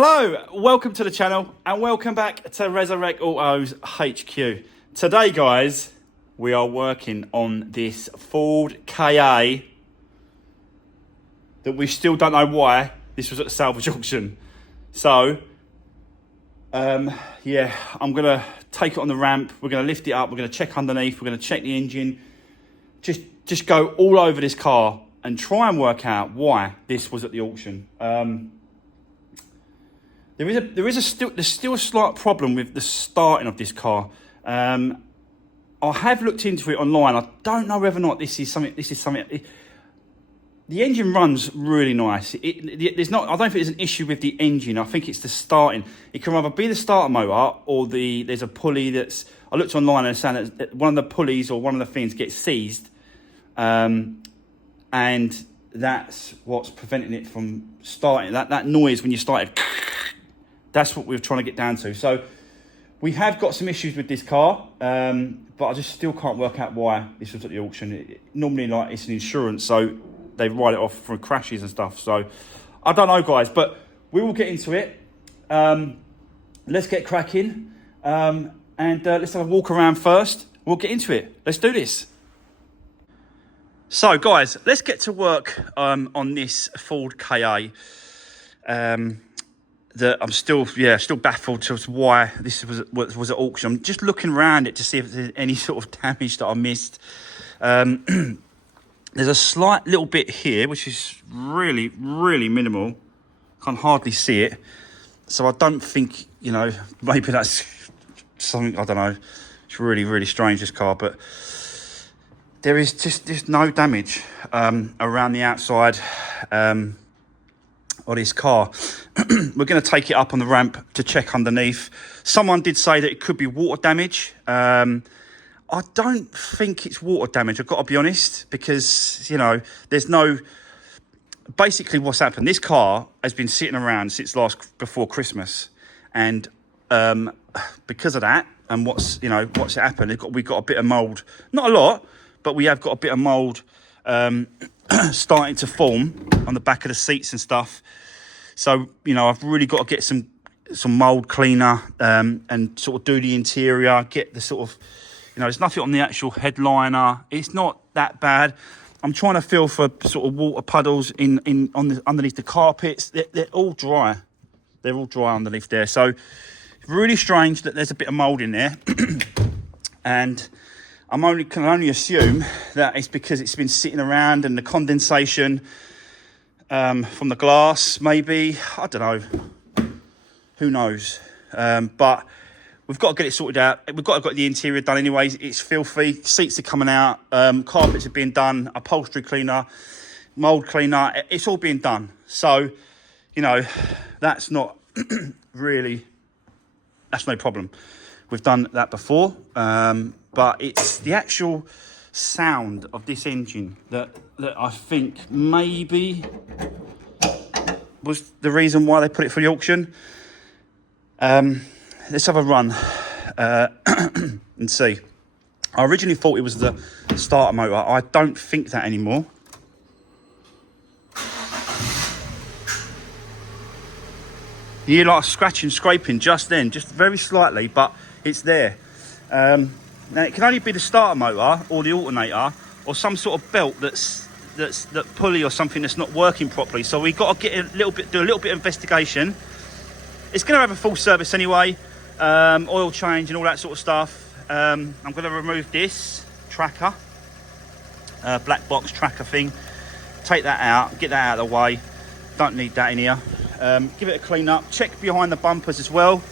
Hello, welcome to the channel and welcome back to Resurwreck Autos HQ. Today guys, we are working on this Ford KA that we still don't know why this was at the salvage auction. So, yeah, I'm gonna take it on the ramp, we're gonna lift it up, we're gonna check underneath, we're gonna check the engine, just go all over this car and try and work out why this was at the auction. There's still a slight problem with the starting of this car. I have looked into it online. I don't know whether or not this is something. The engine runs really nice. There's not. I don't think there's an issue with the engine. I think it's the starting. It can either be the starter motor or there's a pulley that's. I looked online and it's saying that one of the pulleys or one of the things gets seized, and that's what's preventing it from starting. That noise when you start it. That's what we're trying to get down to. So we have got some issues with this car, but I just still can't work out why this was at the auction. Normally, like, it's an insurance, so they write it off for crashes and stuff. So I don't know, guys, but we will get into it. Let's get cracking, and let's have a walk around first. We'll get into it. Let's do this. So, guys, let's get to work on this Ford KA. That I'm still baffled as to why this was at auction. I'm just looking around it to see if there's any sort of damage that I missed. There's a slight little bit here, which is really, really minimal. Can't hardly see it. So I don't think, maybe that's something, I don't know. It's really, really strange, this car. But there's no damage around the outside of this car. We're going to take it up on the ramp to check underneath. Someone did say that it could be water damage. I don't think it's water damage, I've got to be honest, because, there's no... Basically, what's happened, this car has been sitting around since before Christmas. And because of that, and what's happened, we've got a bit of mould. Not a lot, but we have got a bit of mould starting to form on the back of the seats and stuff. So, I've really got to get some mould cleaner and sort of do the interior, get the sort of, there's nothing on the actual headliner. It's not that bad. I'm trying to feel for sort of water puddles underneath the carpets. They're all dry. They're all dry underneath there. So, it's really strange that there's a bit of mould in there. And can only assume that it's because it's been sitting around and the condensation from the glass, maybe. I don't know. Who knows? But we've got to get it sorted out. We've got to get the interior done anyways. It's filthy. Seats are coming out. Carpets are being done. Upholstery cleaner. Mould cleaner. It's all being done. So, that's not really... That's no problem. We've done that before. But it's the actual sound of this engine that I think maybe was the reason why they put it for the auction. Let's have a run and see. I originally thought it was the starter motor. I don't think that anymore. You hear like scratching, scraping just then, just very slightly, but it's there. Now it can only be the starter motor or the alternator or some sort of belt that pulley or something that's not working properly. So we've got to do a little bit of investigation. It's going to have a full service anyway, oil change and all that sort of stuff. I'm going to remove this tracker, black box tracker thing, take that out, get that out of the way. Don't need that in here. Give it a clean up, check behind the bumpers as well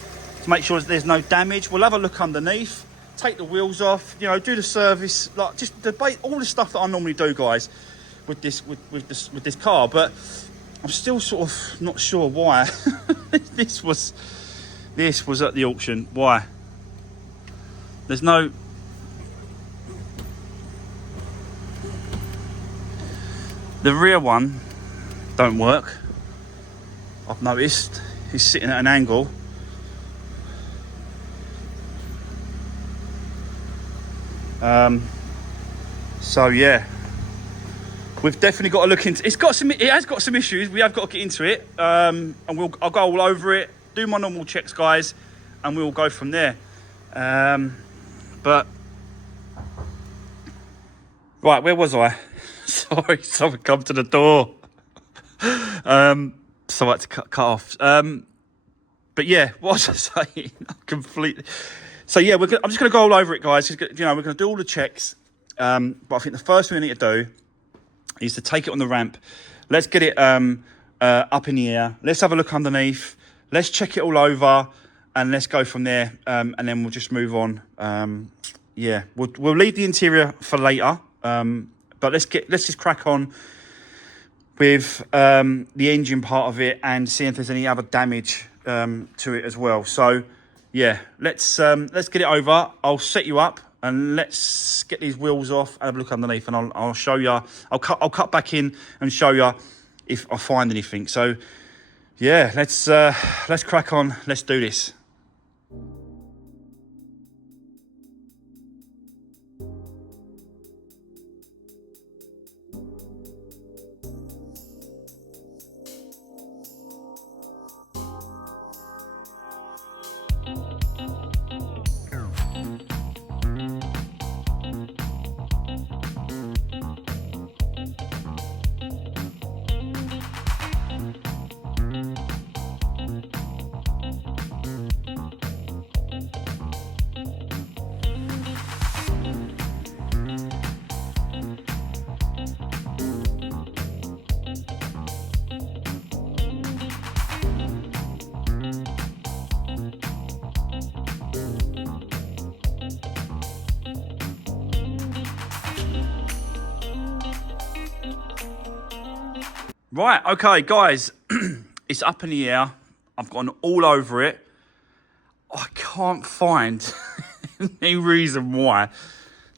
to make sure there's no damage. We'll have a look underneath, take the wheels off, do the service, like just debate all the stuff that I normally do, guys, with this car. But I'm still sort of not sure why this was at the auction. Why? There's no... The rear one don't work. I've noticed he's sitting at an angle. So yeah, we've definitely got to look into. It has got some issues. We have got to get into it, and I'll go all over it, do my normal checks, guys, and we'll go from there. But right, where was I? Sorry, someone come to the door. So I had to cut off. But yeah, what was I saying? Completely. So yeah, I'm just going to go all over it, guys. We're going to do all the checks. But I think the first thing we need to do is to take it on the ramp. Let's get it up in the air. Let's have a look underneath. Let's check it all over, and let's go from there. And then we'll just move on. Yeah, we'll leave the interior for later. But let's just crack on with the engine part of it and see if there's any other damage to it as well. So yeah, let's get it over. I'll set you up and let's get these wheels off, have a look underneath, and I'll show you. I'll cut back in and show you if I find anything. So yeah, let's crack on. Let's do this. Right, okay, guys, it's up in the air. I've gone all over it. I can't find any reason why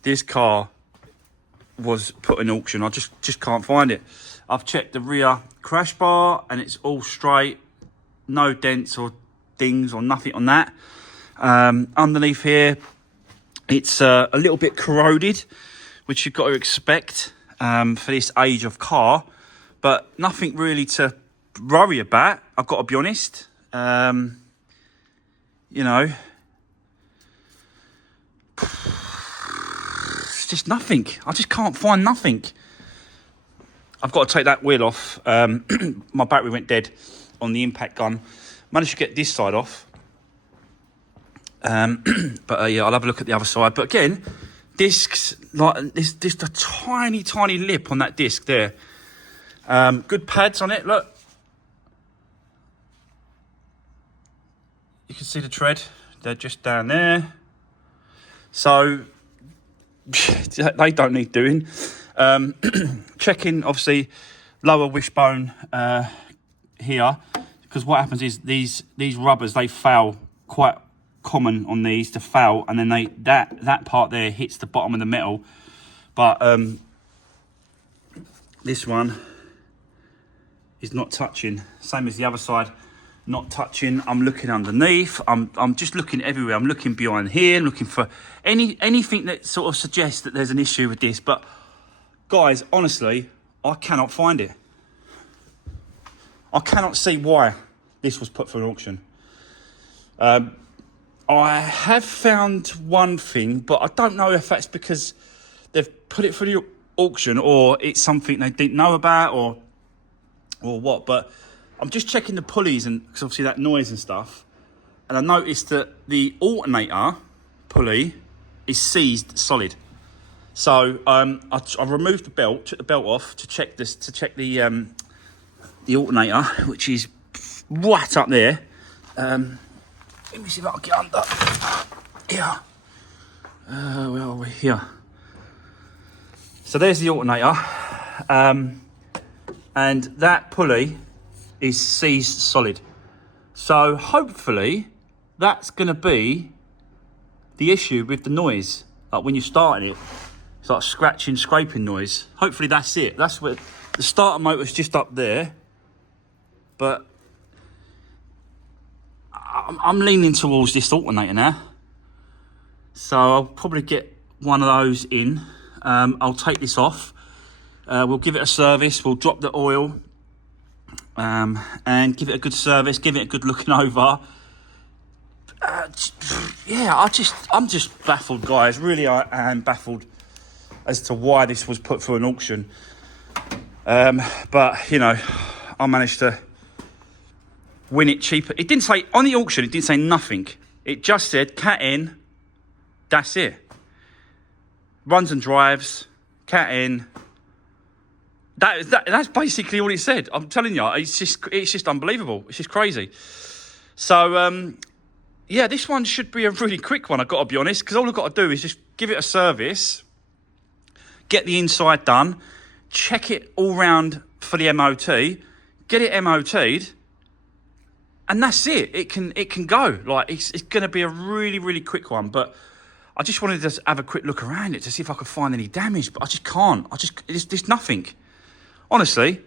this car was put in auction. I just can't find it. I've checked the rear crash bar and it's all straight. No dents or dings or nothing on that. Underneath here, it's a little bit corroded, which you've got to expect for this age of car. But nothing really to worry about, I've got to be honest. You know, it's just nothing. I just can't find nothing. I've got to take that wheel off. My battery went dead on the impact gun. Managed to get this side off. But yeah, I'll have a look at the other side. But again, discs, like there's just a tiny, tiny lip on that disc there. Good pads on it, look. You can see the tread, they're just down there. So, they don't need doing. Checking, obviously, lower wishbone here. Because what happens is these rubbers, they fail, quite common on these to fail. And then that part there hits the bottom of the metal. But this one is not touching, same as the other side, not touching. I'm looking underneath, I'm just looking everywhere. I'm looking behind here, I'm looking for anything that sort of suggests that there's an issue with this. But guys, honestly, I cannot find it. I cannot see why this was put for an auction. I have found one thing, but I don't know if that's because they've put it for the auction or it's something they didn't know about or what. But I'm just checking the pulleys, and because obviously that noise and stuff, and I noticed that the alternator pulley is seized solid. So I removed the belt, took the belt off to check this, to check the alternator, which is right up there. Let me see if I can get under here. Where are we? Here. So there's the alternator. And that pulley is seized solid. So hopefully that's going to be the issue with the noise. Like when you're starting it, it's like scratching, scraping noise. Hopefully that's it. That's where the starter motor's just up there. But I'm leaning towards this alternator now. So I'll probably get one of those in. I'll take this off. We'll give it a service. We'll drop the oil and give it a good service. Give it a good looking over. Yeah, I'm just baffled, guys. Really, I am baffled as to why this was put through an auction. But, you know, I managed to win it cheaper. It didn't say, on the auction, it didn't say nothing. It just said, cat in, that's it. Runs and drives, cat in. That's basically all it said. I'm telling you, it's just unbelievable. It's just crazy. So, yeah, this one should be a really quick one, I've got to be honest, because all I've got to do is just give it a service, get the inside done, check it all round for the MOT, get it MOT'd, and that's it. It can go. Like, it's going to be a really, really quick one. But I just wanted to have a quick look around it to see if I could find any damage, but I just can't. There's nothing, honestly.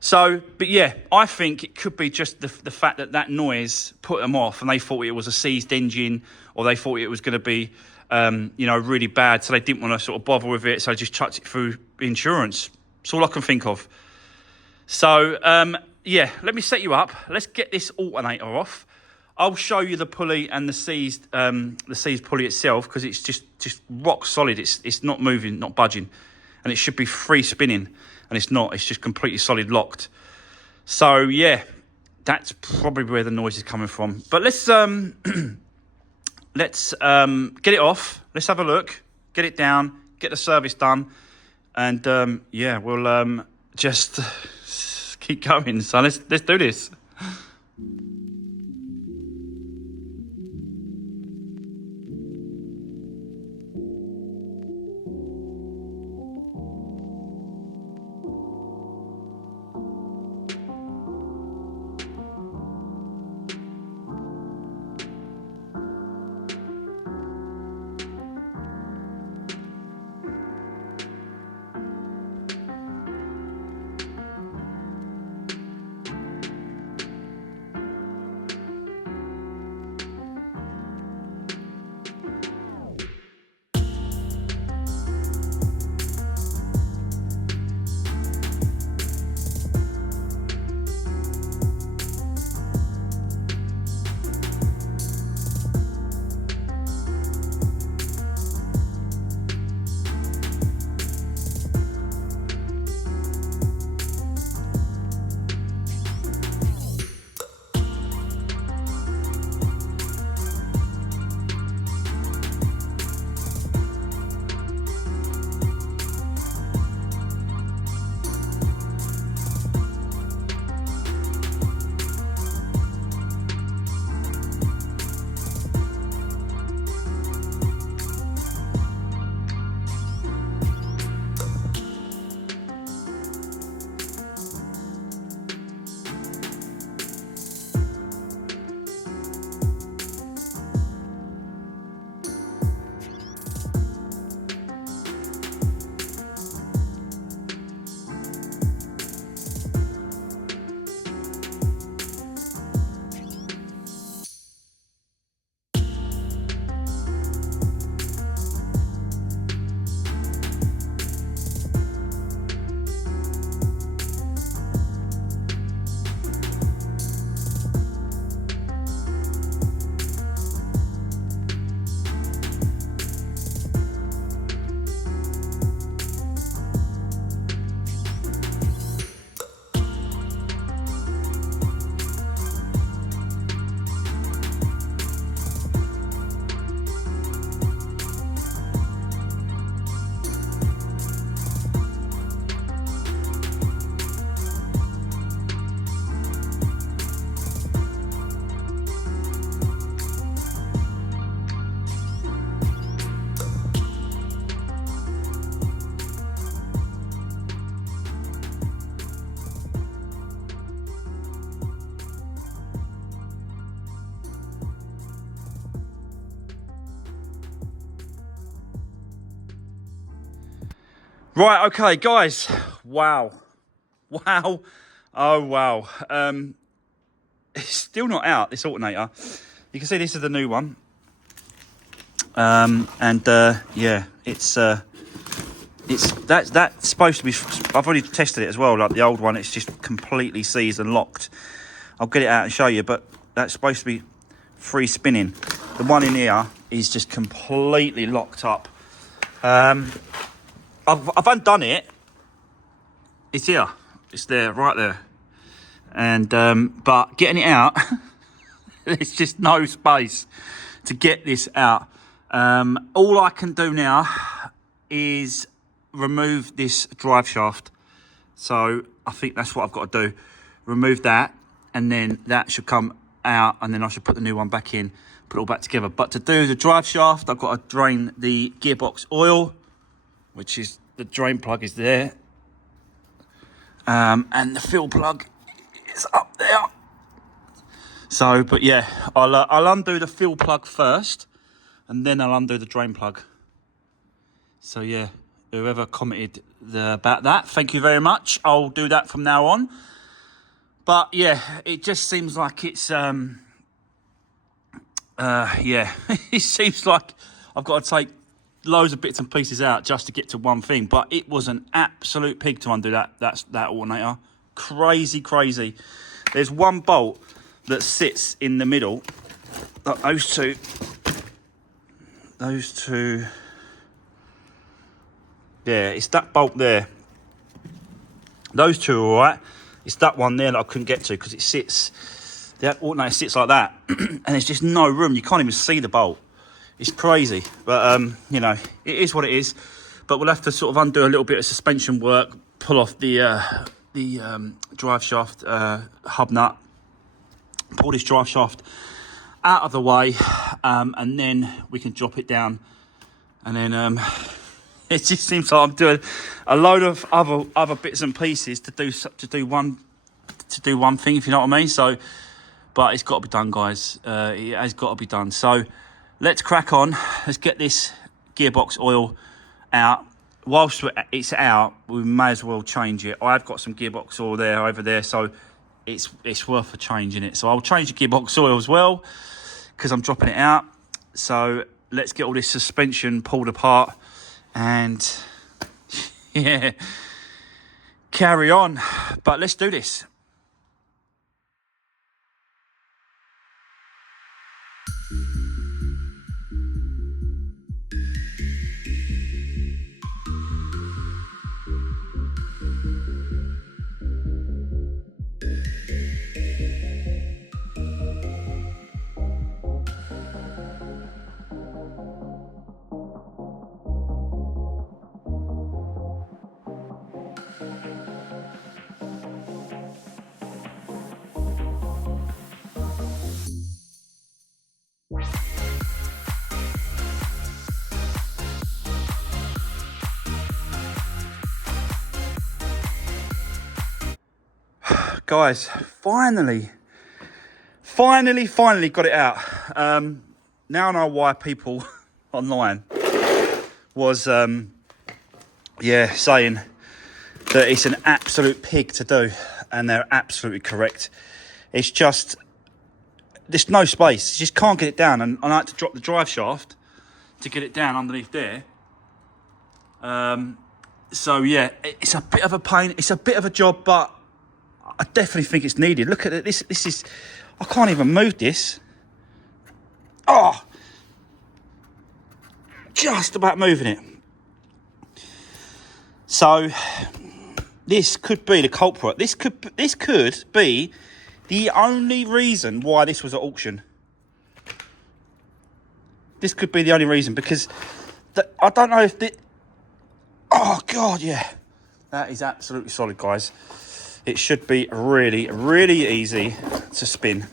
So, but yeah, I think it could be just the fact that noise put them off, and they thought it was a seized engine, or they thought it was going to be, you know, really bad. So they didn't want to sort of bother with it. So they just chucked it through insurance. That's all I can think of. So, yeah, let me set you up. Let's get this alternator off. I'll show you the pulley and the seized pulley itself, because it's just rock solid. It's not moving, not budging, and it should be free spinning, and it's not. It's just completely solid locked. So yeah, that's probably where the noise is coming from. But let's get it off. Let's have a look. Get it down. Get the service done, and yeah, we'll just keep going. So let's do this. Right, okay, guys. Wow. Oh, wow. It's still not out, this alternator. You can see this is the new one. Yeah, it's that's supposed to be. I've already tested it as well. Like the old one, it's just completely seized and locked. I'll get it out and show you, but that's supposed to be free spinning. The one in here is just completely locked up. I've undone it. It's here. It's there, right there. And but getting it out, there's just no space to get this out. All I can do now is remove this drive shaft. So I think that's what I've got to do. Remove that, and then that should come out, and then I should put the new one back in, put it all back together. But to do the drive shaft, I've got to drain the gearbox oil, which is the drain plug is there. And the fill plug is up there. So, but yeah, I'll undo the fill plug first, and then I'll undo the drain plug. So yeah, whoever commented about that, thank you very much. I'll do that from now on. But yeah, it just seems like it's yeah, it seems like I've got to take loads of bits and pieces out just to get to one thing. But it was an absolute pig to undo that alternator. Crazy. There's one bolt that sits in the middle. Those two. Yeah, it's that bolt there. Those two are all right. It's that one there that I couldn't get to because it sits. The alternator sits like that, and there's just no room. You can't even see the bolt. It's crazy, but you know, it is what it is. But we'll have to sort of undo a little bit of suspension work, pull off the drive shaft hub nut, pull this drive shaft out of the way, and then we can drop it down. And then it just seems like I'm doing a load of other bits and pieces to do one thing, if you know what I mean. So, but it's got to be done, guys. It has got to be done. So let's crack on. Let's get this gearbox oil out. Whilst it's out, we may as well change it. I've got some gearbox oil over there, so it's worth a changing it. So I'll change the gearbox oil as well because I'm dropping it out. So let's get all this suspension pulled apart and yeah, carry on. But let's do this. Guys, finally got it out. Now I know why people online was saying that it's an absolute pig to do, and they're absolutely correct. It's just there's no space. You just can't get it down, and I like to drop the drive shaft to get it down underneath there. So yeah, it's a bit of a pain. It's a bit of a job, but I definitely think it's needed. Look at it. This is. I can't even move this. Oh, just about moving it. So this could be the culprit. This could be the only reason why this was at auction. This could be the only reason because I don't know if the. Oh God, yeah, that is absolutely solid, guys. It should be really, really easy to spin.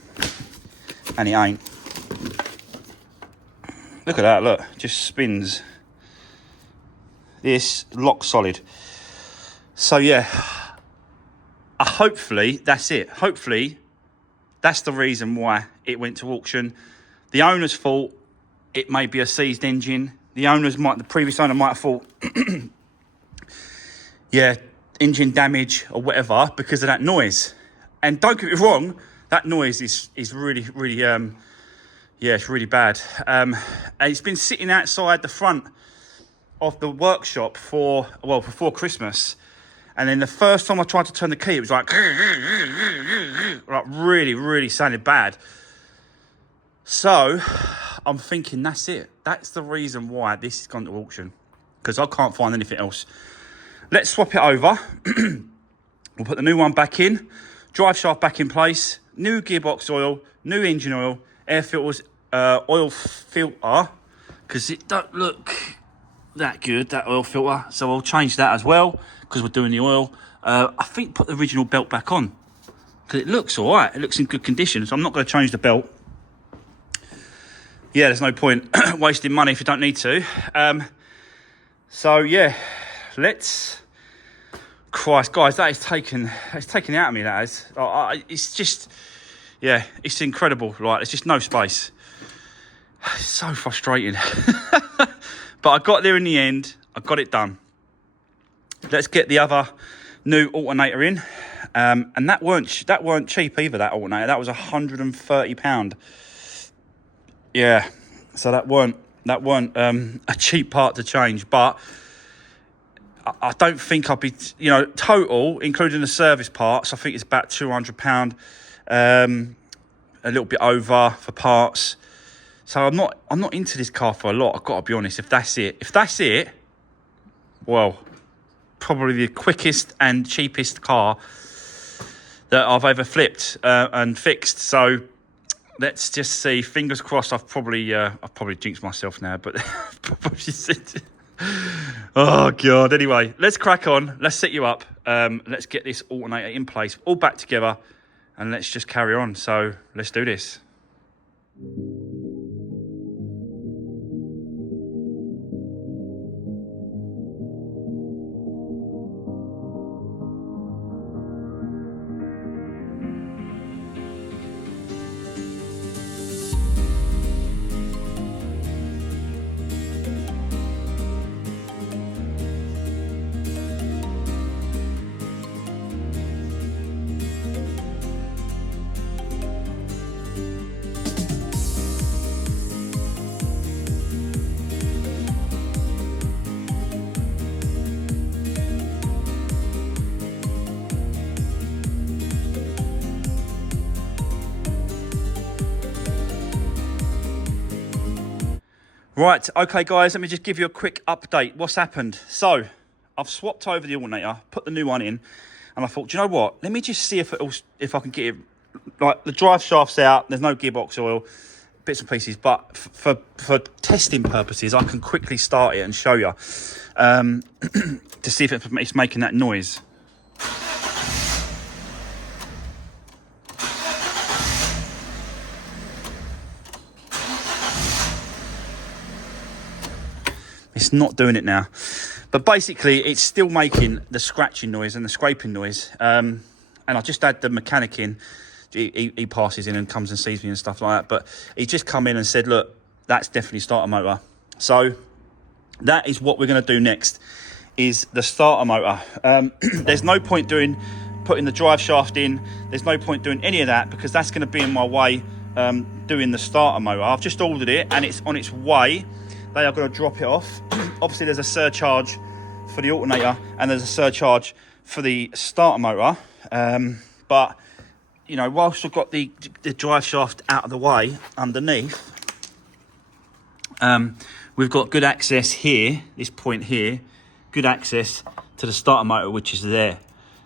And it ain't. Look at that, look. Just spins. This lock solid. So yeah. Hopefully that's it. Hopefully that's the reason why it went to auction. The owner's fault. It may be a seized engine. The previous owner might have thought, yeah, engine damage or whatever because of that noise. And don't get me wrong, that noise is really, really, yeah, it's really bad. And it's been sitting outside the front of the workshop before Christmas. And then the first time I tried to turn the key, it was like really, really sounded bad. So I'm thinking that's it. That's the reason why this has gone to auction, because I can't find anything else. Let's swap it over. We'll put the new one back in, drive shaft back in place, new gearbox oil, new engine oil, air filters, oil filter, because it don't look that good, that oil filter. So I'll change that as well, because we're doing the oil. I think put the original belt back on, because it looks all right. It looks in good condition, so I'm not going to change the belt. Yeah, there's no point wasting money if you don't need to. So yeah, let's... Christ, guys, it's taken it out of me, that is. It's just, yeah, it's incredible. Right, there's just no space. It's so frustrating. But I got there in the end. I got it done. Let's get the other new alternator in. And that weren't cheap either, that alternator. That was £130. Yeah, so that weren't a cheap part to change, but I don't think I'll be, total, including the service parts, I think it's about £200, a little bit over for parts. So I'm not into this car for a lot, I've got to be honest. If that's it, well, probably the quickest and cheapest car that I've ever flipped and fixed. So let's just see. Fingers crossed. I've probably jinxed myself now, but oh god. Anyway, let's crack on. Let's set you up. Let's get this alternator in place, all back together, and let's just carry on. So let's do this. Right, okay guys, let me just give you a quick update. What's happened? So, I've swapped over the alternator, put the new one in, and I thought, do you know what? Let me just see if I can get it, like the drive shaft's out, there's no gearbox oil, bits and pieces, but for testing purposes, I can quickly start it and show you to see if it's making that noise. It's not doing it now, but basically it's still making the scratching noise and the scraping noise. And I just had the mechanic in. He passes in and comes and sees me and stuff like that. But he just come in and said, look, that's definitely starter motor. So that is what we're going to do next, is the starter motor. There's no point putting the drive shaft in. There's no point doing any of that, because that's going to be in my way doing the starter motor. I've just ordered it and it's on its way. They are going to drop it off. Obviously, there's a surcharge for the alternator and there's a surcharge for the starter motor. But, whilst I've got the drive shaft out of the way underneath, we've got good access here, this point here, good access to the starter motor, which is there.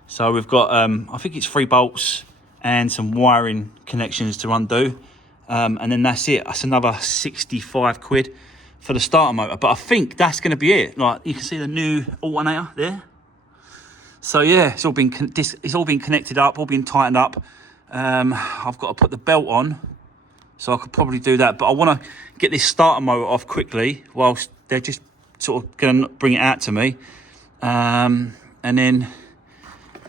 So we've got, I think it's 3 bolts and some wiring connections to undo. And then that's it. That's another 65 quid. For the starter motor, but I think that's going to be it. Like, you can see the new alternator there. So yeah, it's all been connected up, all been tightened up. I've got to put the belt on, so I could probably do that. But I want to get this starter motor off quickly whilst they're just sort of going to bring it out to me. And then,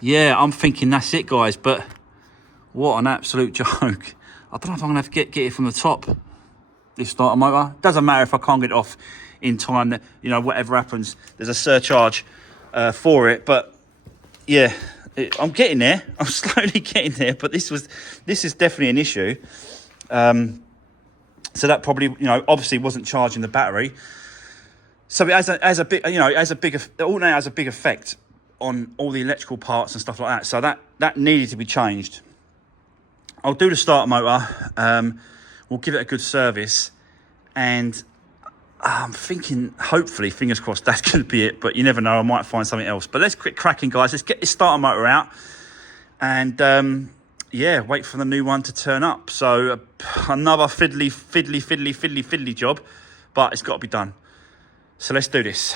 yeah, I'm thinking that's it, guys. But what an absolute joke! I don't know if I'm going to have to get it from the top. This starter motor, doesn't matter if I can't get it off in time. That, whatever happens, there's a surcharge for it. But yeah, I'm getting there. I'm slowly getting there. But this is definitely an issue. So that probably, obviously wasn't charging the battery. So it has a big, you know, it has a big, Alternator has a big effect on all the electrical parts and stuff like that. So that needed to be changed. I'll do the starter motor. We'll give it a good service, and I'm thinking, hopefully, fingers crossed, that's going to be it. But you never know, I might find something else. But let's quit cracking, guys. Let's get this starter motor out, and yeah, wait for the new one to turn up. So another fiddly job, but it's got to be done. So let's do this.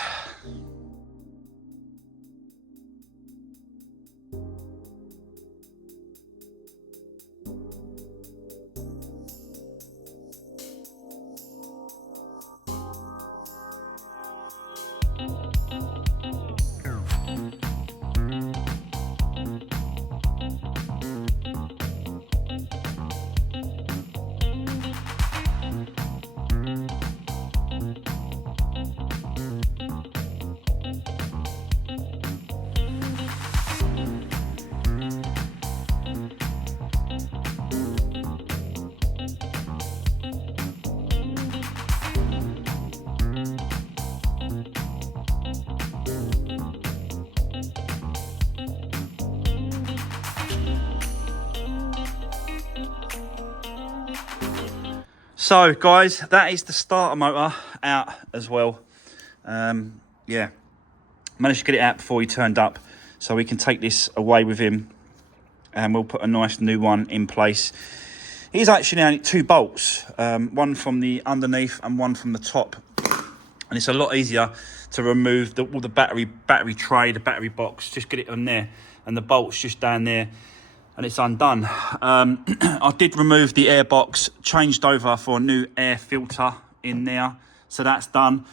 So guys, that is the starter motor out as well. Yeah, managed to get it out before he turned up, so we can take this away with him and we'll put a nice new one in place. He's actually only 2 bolts, one from the underneath and one from the top, and it's a lot easier to remove all the battery tray, the battery box. Just get it on there, and the bolt's just down there, and it's undone. I did remove the air box, changed over for a new air filter in there, so that's done.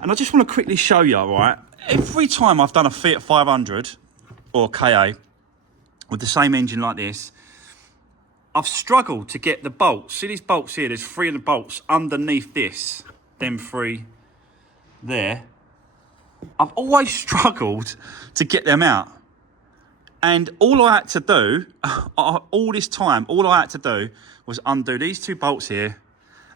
And I just want to quickly show you, right? Every time I've done a Fiat 500 or KA with the same engine like this, I've struggled to get the bolts. See these bolts here? There's 3 of the bolts underneath this, them 3 there. I've always struggled to get them out. And all I had to do, all this time, all I had to do was undo these 2 bolts here,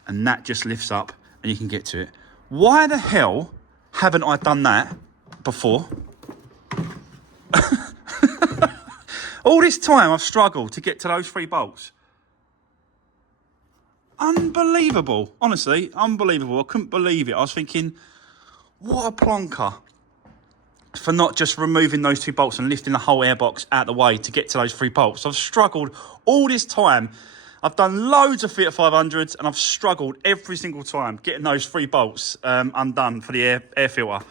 and that just lifts up and you can get to it. Why the hell haven't I done that before? All this time I've struggled to get to those 3 bolts. Unbelievable. Honestly, unbelievable. I couldn't believe it. I was thinking, what a plonker for not just removing those 2 bolts and lifting the whole airbox out of the way to get to those 3 bolts. I've struggled all this time. I've done loads of Fiat 500s and I've struggled every single time getting those 3 bolts undone for the air filter.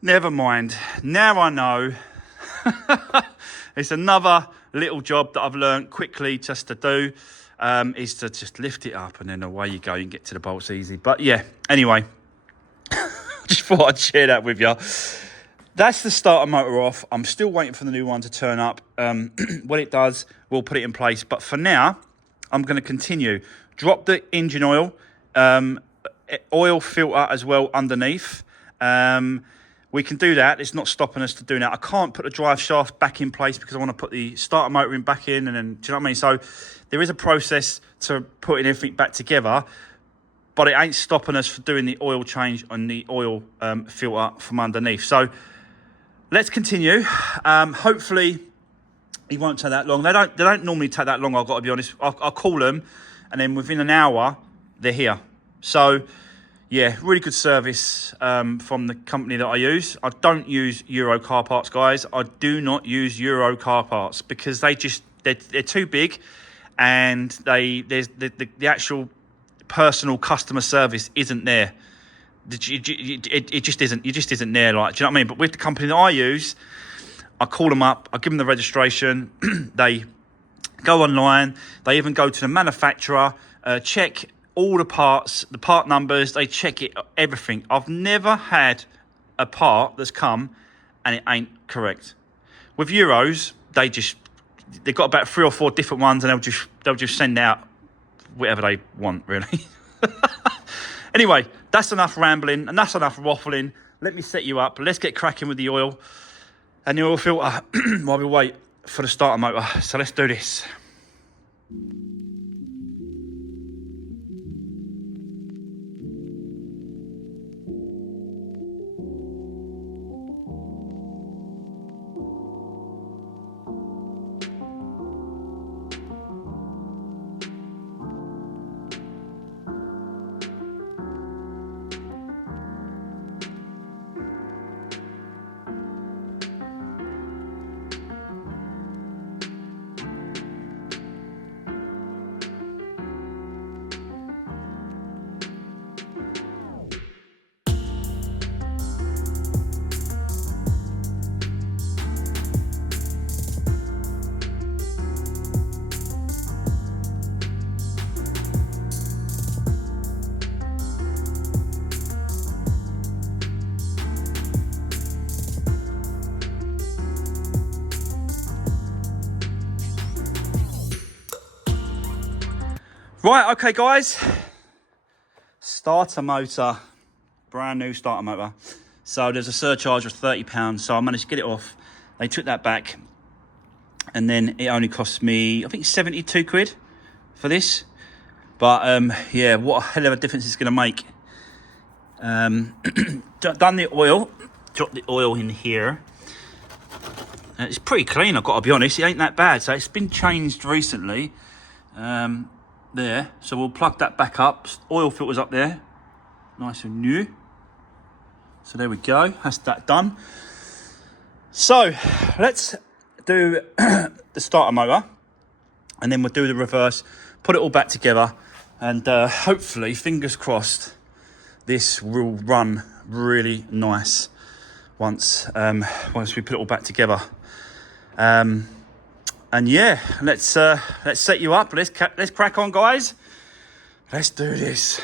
Never mind. Now I know. It's another little job that I've learned quickly just to do, is to just lift it up and then away you go. You can get to the bolts easy. But yeah, anyway, just thought I'd share that with you. That's the starter motor off. I'm still waiting for the new one to turn up. When it does, we'll put it in place. But for now, I'm going to continue. Drop the engine oil, oil filter as well underneath. We can do that. It's not stopping us to doing that. I can't put the drive shaft back in place because I want to put the starter motor in back in. And then, do you know what I mean? So there is a process to putting everything back together, but it ain't stopping us from doing the oil change on the oil filter from underneath. So let's continue. Hopefully it won't take that long. They don't normally take that long, I've got to be honest. I'll call them, and then within an hour, they're here. So yeah, really good service from the company that I use. I don't use Euro car parts, guys. I do not use Euro car parts because they're too big, and the actual personal customer service isn't there. It just isn't. It just isn't there. Like, do you know what I mean? But with the company that I use, I call them up. I give them the registration. They go online. They even go to the manufacturer, check all the parts, the part numbers. They check it, everything. I've never had a part that's come and it ain't correct. With Euros, they've got about 3 or 4 different ones, and they'll just send out whatever they want, really. Anyway, that's enough rambling and that's enough waffling. Let me set you up. Let's get cracking with the oil and the oil filter while we wait for the starter motor. So let's do this. Right, okay, guys. Starter motor, brand new starter motor. So there's a surcharge of £30, so I managed to get it off. They took that back, and then it only cost me, I think, 72 quid for this. But yeah, what a hell of a difference it's going to make. Done the oil, dropped the oil in here. It's pretty clean, I've got to be honest. It ain't that bad. So it's been changed recently. There, so we'll plug that back up. Oil filter's up there, nice and new. So there we go, that's that done. So let's do the starter motor, and then we'll do the reverse, put it all back together, and hopefully, fingers crossed, this will run really nice once we put it all back together. And yeah, let's set you up. Let's crack on, guys. Let's do this.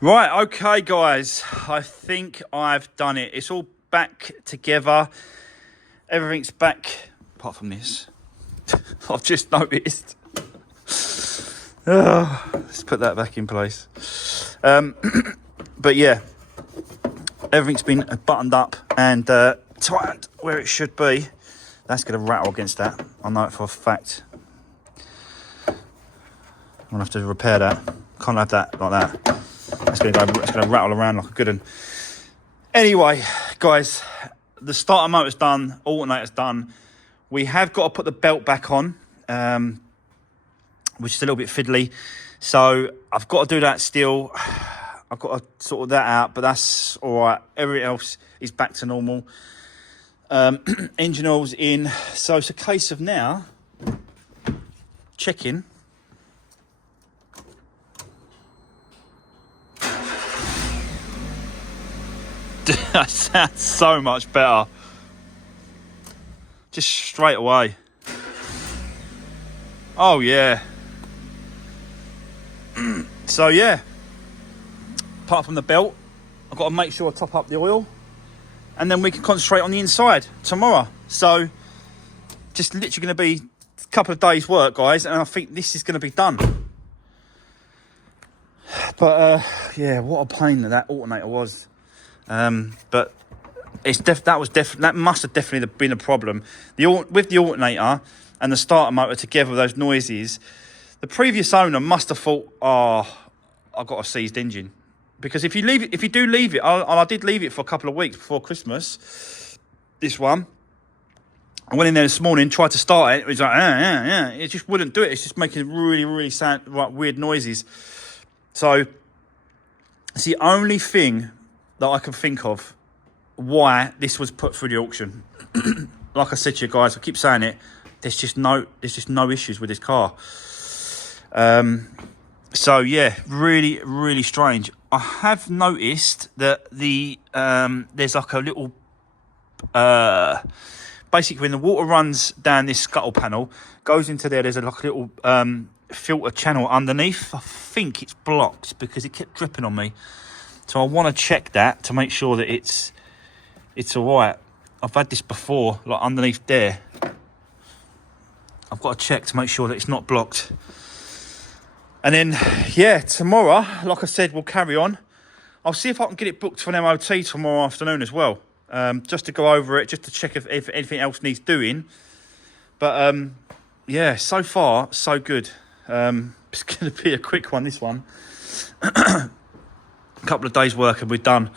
Right, okay, guys, I think I've done it. It's all back together. Everything's back, apart from this. I've just noticed. Let's put that back in place. But yeah, everything's been buttoned up and tightened where it should be. That's going to rattle against that. I know it for a fact. I'm going to have to repair that. Can't have that like that. It's going to rattle around like a good one. Anyway, guys, the starter motor's done, alternator's done. We have got to put the belt back on, which is a little bit fiddly. So I've got to do that still. I've got to sort that out, but that's all right. Everything else is back to normal. Engine oil's in. So it's a case of now checking. That sounds so much better. Just straight away. Oh, yeah. So, yeah. Apart from the belt, I've got to make sure I top up the oil. And then we can concentrate on the inside tomorrow. So, just literally going to be a couple of days' work, guys. And I think this is going to be done. But, yeah, what a pain that alternator was. But that must have definitely been a problem. With the alternator and the starter motor together, those noises, the previous owner must have thought, oh, I've got a seized engine. Because if you do leave it, I did leave it for a couple of weeks before Christmas. This one, I went in there this morning, tried to start it. It was like, it just wouldn't do it. It's just making really, really weird noises. So it's the only thing that I can think of why this was put through the auction. Like I said to you guys, I keep saying it. There's just no issues with this car. So yeah, really, really strange. I have noticed that there's like a little, basically when the water runs down this scuttle panel, goes into there, there's like a little filter channel underneath. I think it's blocked because it kept dripping on me. So I want to check that to make sure that it's all right. I've had this before, like underneath there. I've got to check to make sure that it's not blocked. And then, yeah, tomorrow, like I said, we'll carry on. I'll see if I can get it booked for an MOT tomorrow afternoon as well. Just to go over it, just to check if anything else needs doing. But, yeah, so far, so good. It's going to be a quick one, this one. A couple of days' work and we're done.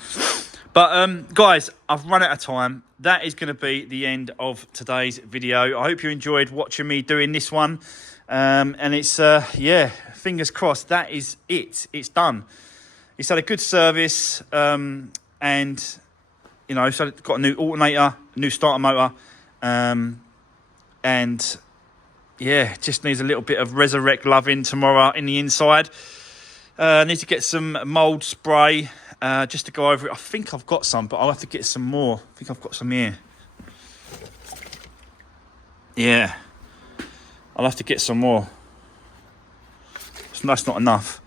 But, guys, I've run out of time. That is going to be the end of today's video. I hope you enjoyed watching me doing this one. And it's, yeah, fingers crossed, that is it. It's done. It's had a good service, and, you know, so it's got a new alternator, a new starter motor, and, yeah, just needs a little bit of Resurwreck loving tomorrow in the inside. Need to get some mould spray, just to go over it. I think I've got some, but I'll have to get some more. I think I've got some here. Yeah. I'll have to get some more. That's not enough.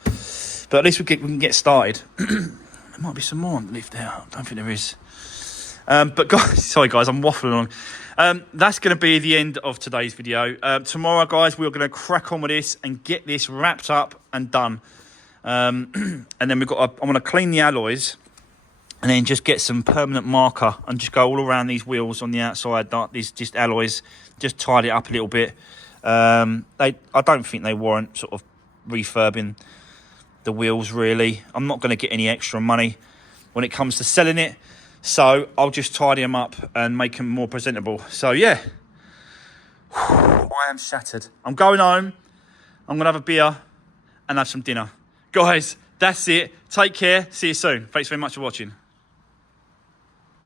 But at least we can get started. There might be some more underneath there. I don't think there is. But guys, sorry guys, I'm waffling on. That's going to be the end of today's video. Tomorrow, guys, we're going to crack on with this and get this wrapped up and done. And then I'm going to clean the alloys and then just get some permanent marker and just go all around these wheels on the outside. These just alloys, just tidy it up a little bit. I don't think they warrant sort of refurbing the wheels really. I'm not going to get any extra money when it comes to selling it, so I'll just tidy them up and make them more presentable. So yeah, I am shattered. I'm going home, I'm going to have a beer and have some dinner. Guys, that's it. Take care. See you soon. Thanks very much for watching.